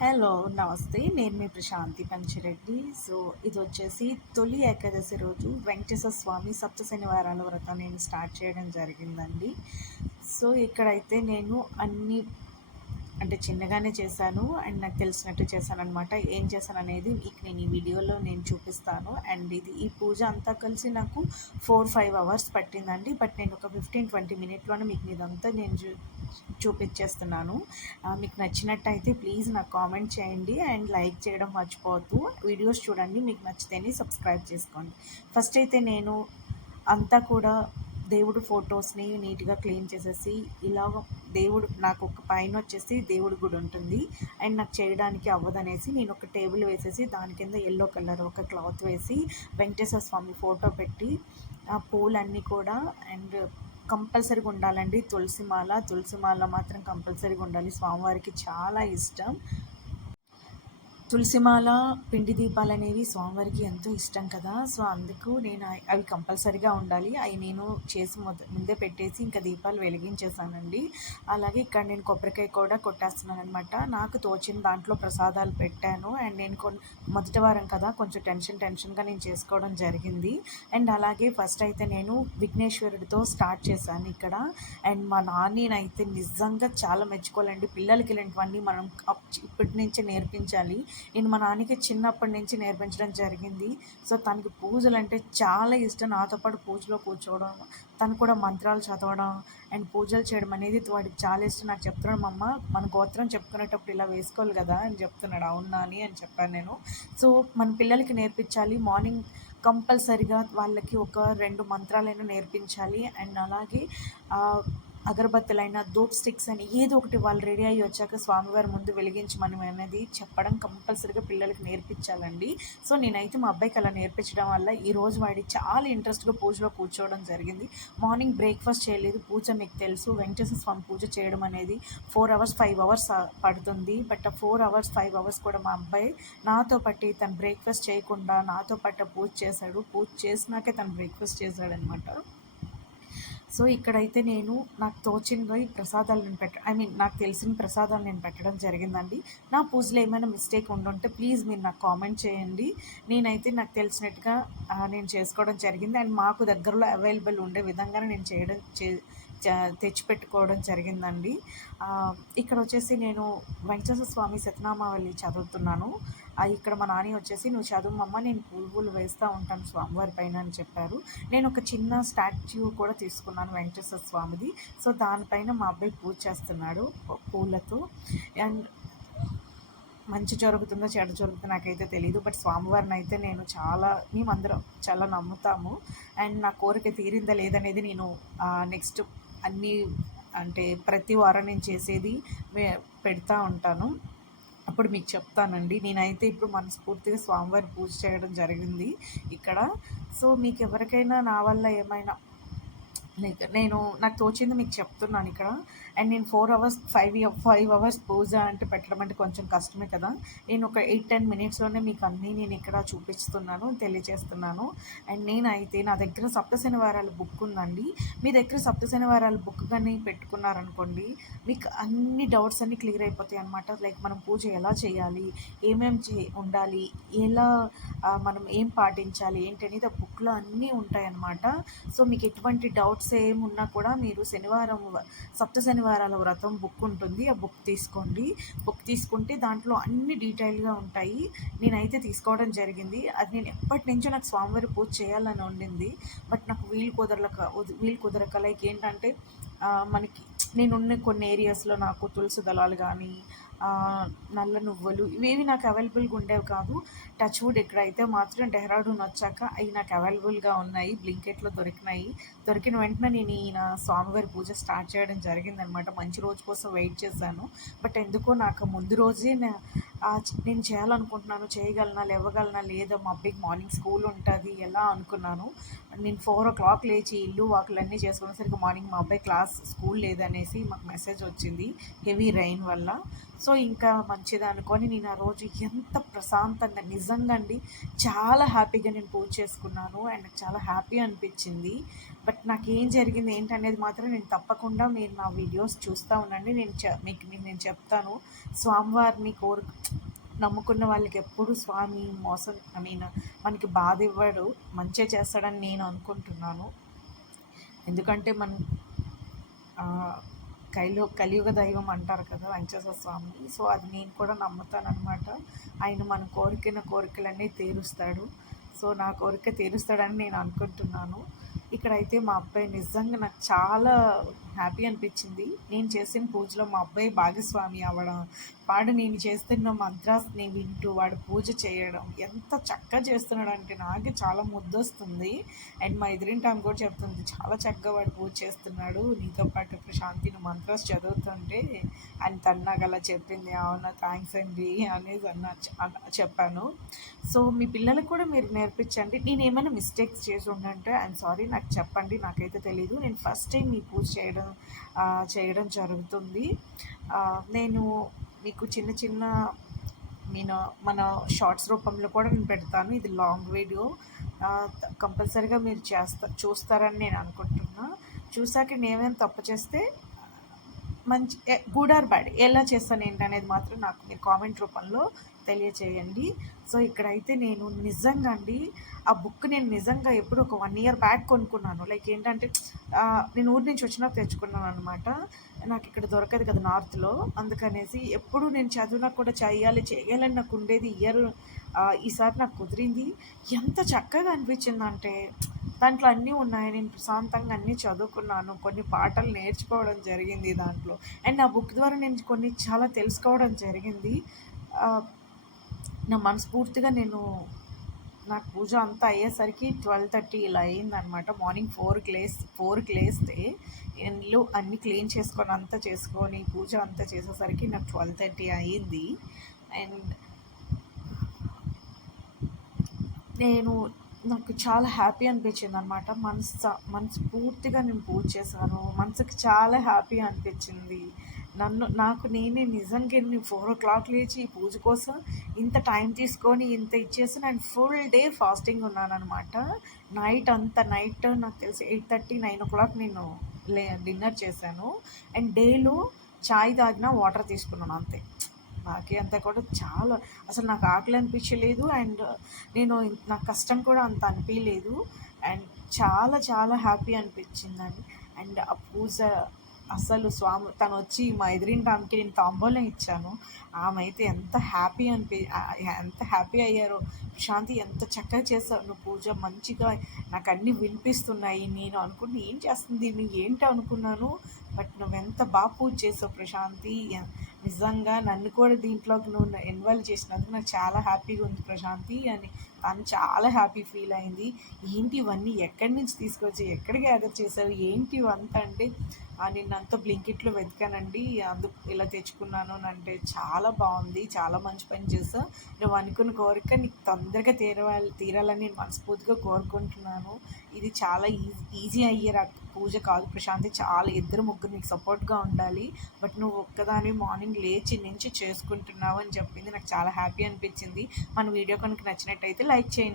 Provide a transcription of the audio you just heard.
Hello నమస్తే. నేను మీ Prashanti Panchireddy. So ఇది వచ్చేసి తొలి ఏకాదశి రోజు వెంకటేశ్వర స్వామి సప్త శనివారాల వ్రతం నేను స్టార్ట్ చేయడం జరిగిందండి. సో ఇక్కడైతే నేను అన్ని అంటే చిన్నగానే చేశాను అండ్ నాకు తెలిసినట్టు చేశాననమాట. ఏం చేశాను అనేది మీకు నేను ఈ వీడియోలో నేను చూపిస్తాను. అండ్ ఈ పూజ అంతా కలిసి నాకు 4-5 అవర్స్ పట్టిందండి. బట్ నేను ఒక 15-20 మినిట్లోనే మీకు ఇదంతా నేను చూపించేస్తున్నాను. మీకు నచ్చినట్టయితే ప్లీజ్ నాకు కామెంట్ చేయండి అండ్ లైక్ చేయడం మర్చిపోవద్దు. వీడియోస్ చూడండి, మీకు నచ్చితేనే సబ్స్క్రైబ్ చేసుకోండి. ఫస్ట్ అయితే నేను అంతా కూడా దేవుడు ఫొటోస్ని నీట్గా క్లీన్ చేసేసి ఇలా దేవుడు నాకు ఒక పైన వచ్చేసి దేవుడి గుడి ఉంటుంది అండ్ నాకు చేయడానికి అవ్వదనేసి నేను ఒక టేబుల్ వేసేసి దాని కింద ఎల్లో కలర్ ఒక క్లాత్ వేసి వెంకటేశ్వర స్వామి ఫోటో పెట్టి ఆ పూలన్నీ కూడా అండ్ కంపల్సరీగా ఉండాలండి. తులసిమాల మాత్రం కంపల్సరీగా ఉండాలి. స్వామివారికి చాలా ఇష్టం. తులసిమాల పిండి దీపాలు అనేవి స్వామివారికి ఎంతో ఇష్టం కదా. సో అందుకు నేను అవి కంపల్సరీగా ఉండాలి. అవి నేను చేసి ముందే పెట్టేసి ఇంకా దీపాలు వెలిగించేసానండి. అలాగే ఇక్కడ నేను కొబ్బరికాయ కూడా కొట్టేస్తున్నాను అనమాట. నాకు తోచిన దాంట్లో ప్రసాదాలు పెట్టాను అండ్ నేను మొదటి వారం కదా కొంచెం టెన్షన్గా నేను చేసుకోవడం జరిగింది. అండ్ అలాగే ఫస్ట్ అయితే నేను విఘ్నేశ్వరుడితో స్టార్ట్ చేశాను ఇక్కడ. అండ్ మా నాన్ననైతే నిజంగా చాలా మెచ్చుకోవాలండి. పిల్లలకి ఇలాంటివన్నీ మనం ఇప్పటి నుంచే నేర్పించాలి. నేను మా నాన్నకి చిన్నప్పటి నుంచి నేర్పించడం జరిగింది. సో తనకి పూజలు అంటే చాలా ఇష్టం. నాతో పాటు పూజలో కూర్చోవడం, తను కూడా మంత్రాలు చదవడం అండ్ పూజలు చేయడం అనేది వాడికి చాలా ఇష్టం. నాకు చెప్తున్నాడు, అమ్మ మన గోత్రం చెప్పుకునేటప్పుడు ఇలా వేసుకోవాలి కదా అని చెప్తున్నాడు. అవునా అని చెప్పాను నేను. సో మన పిల్లలకి నేర్పించాలి. మార్నింగ్ కంపల్సరిగా వాళ్ళకి ఒక 2 మంత్రాలైనా నేర్పించాలి. అండ్ అలాగే అగరబత్తులైనా ధూప్ స్టిక్స్ అని ఏదో ఒకటి వాళ్ళు రెడీ అయ్యి వచ్చాక స్వామివారి ముందు వెలిగించమని అనేది చెప్పడం కంపల్సరీగా పిల్లలకి నేర్పించాలండి. సో నేనైతే మా అబ్బాయికి అలా నేర్పించడం వల్ల ఈరోజు వాడి చాలా ఇంట్రెస్ట్గా పూజలో కూర్చోవడం జరిగింది. మార్నింగ్ బ్రేక్ఫాస్ట్ చేయలేదు. పూజ మీకు తెలుసు, వెంకటేశ్వర స్వామి పూజ చేయడం అనేది 4 అవర్స్ 5 అవర్స్ పడుతుంది. బట్ ఆ 4 అవర్స్ 5 అవర్స్ కూడా మా అబ్బాయి నాతో పట్టి తను బ్రేక్ఫాస్ట్ చేయకుండా నాతో పట్ట పూజ చేశాడు. పూజ చేసినాకే తను బ్రేక్ఫాస్ట్ చేశాడనమాట. సో ఇక్కడైతే నేను నాకు తోచిన ప్రసాదాలు నేను నాకు తెలిసిన ప్రసాదాలు నేను పెట్టడం జరిగిందండి. నా పూజలో ఏమైనా మిస్టేక్ ఉండుంటే ప్లీజ్ మీరు నాకు కామెంట్ చేయండి. నేనైతే నాకు తెలిసినట్టుగా నేను చేసుకోవడం జరిగింది అండ్ మాకు దగ్గరలో అవైలబుల్ ఉండే విధంగానే నేను తెచ్చిపెట్టుకోవడం జరిగిందండి. ఇక్కడ వచ్చేసి నేను వెంకటేశ్వర స్వామి శతనామావళి చదువుతున్నాను. ఇక్కడ మా నాని వచ్చేసి నువ్వు చదువుమమ్మ, నేను పువ్వులు వేస్తూ ఉంటాను స్వామివారి పైన అని చెప్పారు. నేను ఒక చిన్న స్టాచ్యూ కూడా తీసుకున్నాను వెంకటేశ్వర స్వామిది. సో దానిపైన మా అబ్బాయి పూజ చేస్తున్నాడు పూలతో. అండ్ మంచి జరుగుతుందో చెడు జరుగుతుందో నాకైతే తెలియదు. బట్ స్వామివారిని అయితే మేమందరం చాలా నమ్ముతాము. అండ్ నా కోరిక తీరిందా లేదనేది నేను నెక్స్ట్ అన్నీ అంటే ప్రతి వారం నేను చేసేది పెడతా ఉంటాను. అప్పుడు మీకు చెప్తానండి. నేనైతే ఇప్పుడు మనస్ఫూర్తిగా స్వామివారి పూజ చేయడం జరిగింది ఇక్కడ. సో మీకు ఎవరికైనా నా వల్ల ఏమైనా నాకు తోచింది మీకు చెప్తున్నాను ఇక్కడ. అండ్ నేను 4 అవర్స్ 5 అవర్స్ పూజ అంటే పెట్టడం అంటే కొంచెం కష్టమే కదా. నేను ఒక 8-10 మినిట్స్లోనే మీకు అన్నీ నేను ఇక్కడ చూపిస్తున్నాను, తెలియజేస్తున్నాను. అండ్ నేనైతే నా దగ్గర సప్త శనివారాల బుక్ ఉందండి. మీ దగ్గర సప్త శనివారాల బుక్ కానీ పెట్టుకున్నారనుకోండి, మీకు అన్ని డౌట్స్ అన్నీ క్లియర్ అయిపోతాయి అనమాట. లైక్ మనం పూజ ఎలా చేయాలి, ఏమేమి ఉండాలి, ఎలా మనం ఏం పాటించాలి ఏంటి అనేది ఆ బుక్లో అన్నీ ఉంటాయన్నమాట. సో మీకు ఎటువంటి డౌట్స్ ఏమున్నా కూడా మీరు సప్త శనివారాల వ్రతం బుక్ ఉంటుంది, ఆ బుక్ తీసుకోండి. బుక్ తీసుకుంటే దాంట్లో అన్ని డీటెయిల్గా ఉంటాయి. నేనైతే తీసుకోవడం జరిగింది. అది నేను ఎప్పటి నుంచో నాకు స్వామివారి పూజ చేయాలని ఉండింది. బట్ నాకు వీలు కుదరక లైక్ ఏంటంటే మనకి నేనున్న కొన్ని ఏరియాస్లో నాకు తులసి దళాలు కానీ నల్ల నువ్వులు ఇవేవి నాకు అవైలబుల్గా ఉండేవి కాదు. టచ్ వుడ్ ఎక్కడైతే మాత్రం డెహ్రాడూన్ వచ్చాక అవి నాకు అవైలబుల్గా ఉన్నాయి. బ్లింకెట్లో దొరికిన వెంటనే నేను ఈయన స్వామివారి పూజ స్టార్ట్ చేయడం జరిగిందనమాట. మంచి రోజు కోసం వెయిట్ చేశాను. బట్ ఎందుకో నాకు ముందు రోజే నేను చేయాలనుకుంటున్నాను, చేయగలనా లేవగలనా లేదా, మా అబ్బాయికి మార్నింగ్ స్కూల్ ఉంటుంది ఎలా అనుకున్నాను. నేను 4 o'clock లేచి ఇల్లు వాకులన్నీ చేసుకునేసరికి మార్నింగ్ మా అబ్బాయి స్కూల్ లేదనేసి మాకు మెసేజ్ వచ్చింది హెవీ రైన్ వల్ల. సో ఇంకా మంచిది అనుకొని నేను ఆ రోజు ఎంత ప్రశాంతంగా నిజంగా అండి చాలా హ్యాపీగా నేను పూజ చేసుకున్నాను అండ్ నాకు చాలా హ్యాపీ అనిపించింది. బట్ నాకేం జరిగింది ఏంటనేది మాత్రం నేను తప్పకుండా మీరు నా వీడియోస్ చూస్తూ ఉండండి. నేను చెప్తాను. స్వామివారిని నమ్ముకున్న వాళ్ళకి ఎప్పుడు స్వామి మోసం మనకి బాధ ఇవ్వడు, మంచిగా చేస్తాడని నేను అనుకుంటున్నాను. ఎందుకంటే కలియుగ దైవం అంటారు కదా వెంకటేశ్వర స్వామి. సో అది నేను కూడా నమ్ముతానన్నమాట. ఆయన మన కోరికలన్నీ తీరుస్తాడు. సో నా కోరిక తీరుస్తాడని నేను అనుకుంటున్నాను. ఇక్కడైతే మా అబ్బాయి నిజంగా నాకు చాలా హ్యాపీ అనిపించింది. నేను చేసిన పూజలో మా అబ్బాయి భాగస్వామి అవ్వడం, వాడు నేను చేస్తున్న మంత్రాస్ని వింటూ వాడు పూజ చేయడం ఎంత చక్కగా చేస్తున్నాడంటే నాకు చాలా ముద్దొస్తుంది. అండ్ మా ఎదురింటి ఆమె కూడా చెప్తుంది, చాలా చక్కగా వాడు పూజ చేస్తున్నాడు, నీతో పాటు ప్రశాంతి నువ్వు మంత్రాస్ చదువుతుంటే అని నాకు అలా చెప్పింది. అవునా, థ్యాంక్స్ అండి అనేసి చెప్పాను. సో మీ పిల్లలకు కూడా మీరు నేర్పించండి. నేను ఏమైనా మిస్టేక్స్ చేసి ఉండంటే ఐఎమ్ సారీ, నాకు చెప్పండి, నాకైతే తెలీదు. నేను ఫస్ట్ టైం మీ పూజ చేయడం జరుగుతుంది. నేను మీకు చిన్న మన షార్ట్స్ రూపంలో కూడా నేను పెడతాను. ఇది లాంగ్ వీడియో, కంపల్సరీగా మీరు చూస్తారని నేను అనుకుంటున్నా. చూసాక నేనేమైనా తప్పు చేస్తే మంచి గుడ్ ఆర్ బ్యాడ్ ఎలా చేస్తాను ఏంటనేది మాత్రం నాకు మీరు కామెంట్ రూపంలో తెలియచేయండి. సో ఇక్కడైతే నేను నిజంగా అండి ఆ బుక్ నేను నిజంగా ఎప్పుడు ఒక 1 year బ్యాక్ కొనుక్కున్నాను. లైక్ ఏంటంటే నేను ఊరి నుంచి వచ్చినాక తెచ్చుకున్నాను అనమాట. నాకు ఇక్కడ దొరకదు కదా నార్త్లో, అందుకనేసి ఎప్పుడు నేను చదివినా కూడా చేయాలని నాకు ఉండేది. ఈసారి నాకు కుదిరింది. ఎంత చక్కగా అనిపించిందంటే దాంట్లో అన్నీ ఉన్నాయి. నేను ప్రశాంతంగా అన్నీ చదువుకున్నాను, కొన్ని పాటలు నేర్చుకోవడం జరిగింది దాంట్లో. అండ్ ఆ బుక్ ద్వారా నేను కొన్ని చాలా తెలుసుకోవడం జరిగింది. నా మనస్ఫూర్తిగా నాకు పూజ అంతా అయ్యేసరికి 12:30 ఇలా అయిందనమాట. మార్నింగ్ 4కి లేస్తే ఇల్లు అన్నీ క్లీన్ చేసుకొని అంతా చేసుకొని పూజ అంతా చేసేసరికి నాకు 12:30 అయ్యింది. అండ్ నాకు చాలా హ్యాపీ అనిపించింది అనమాట. మనస్ఫూర్తిగా నేను పూజ చేశాను. మనసుకి చాలా హ్యాపీ అనిపించింది. నాకు నేనే నిజంగా 4 o'clock లేచి ఈ పూజ కోసం ఇంత టైం తీసుకొని ఇంత ఇచ్చేసి నేను ఫుల్ డే ఫాస్టింగ్ ఉన్నానమాట. నైట్ నాకు తెలిసి 8:30, 9 o'clock నేను డిన్నర్ చేశాను. అండ్ డేలో చాయ్ తాగిన, వాటర్ తీసుకున్నాను అంతే. నాకే అంతా కూడా చాలా అసలు నాకు ఆకలి అనిపించలేదు. అండ్ నాకు కష్టం కూడా అంత అనిపించలేదు. అండ్ చాలా చాలా హ్యాపీ అనిపించిందండి. అండ్ ఆ పూజ అసలు తను వచ్చి మా ఎదురింటి ఆమెకి నేను తాంబూలం ఇచ్చాను. ఆమె అయితే ఎంత హ్యాపీ అయ్యారో, ప్రశాంతి ఎంత చక్కగా చేసావు నువ్వు పూజ, మంచిగా నాకు అన్నీ వినిపిస్తున్నాయి. నేను అనుకుని ఏం చేస్తుంది ఏంటి అనుకున్నాను. బట్ నువ్వెంత బాగా పూజ చేసావు ప్రశాంతి, నిజంగా నన్ను కూడా దీంట్లోకి నువ్వు ఇన్వాల్వ్ చేసినందుకు నాకు చాలా హ్యాపీగా ఉంది ప్రశాంతి అని తను చాలా హ్యాపీ ఫీల్ అయింది. ఏంటి ఇవన్నీ ఎక్కడి నుంచి తీసుకొచ్చి ఎక్కడ గ్యాదర్ చేసావు ఏంటి ఇవంతా అంటే, నిన్నంతా బ్లింకిట్లో వెతికానండి, అందుకు ఇలా తెచ్చుకున్నాను అంటే చాలా బాగుంది, చాలా మంచి పని చేసావు, నువ్వు అనుకున్న కోరిక నీకు తొందరగా తీరాలని నేను మనస్ఫూర్తిగా కోరుకుంటున్నాను. ఇది చాలా ఈజీ అయ్యే పూజ కాదు ప్రశాంతి, చాలా 2-3 నీకు సపోర్ట్గా ఉండాలి. బట్ నువ్వు ఒక్కదాని మార్నింగ్ లేచి నుంచి చేసుకుంటున్నావు అని చెప్పింది. నాకు చాలా హ్యాపీ అనిపించింది. మన వీడియో కనుక నచ్చినట్టయితే లైక్ చేయండి.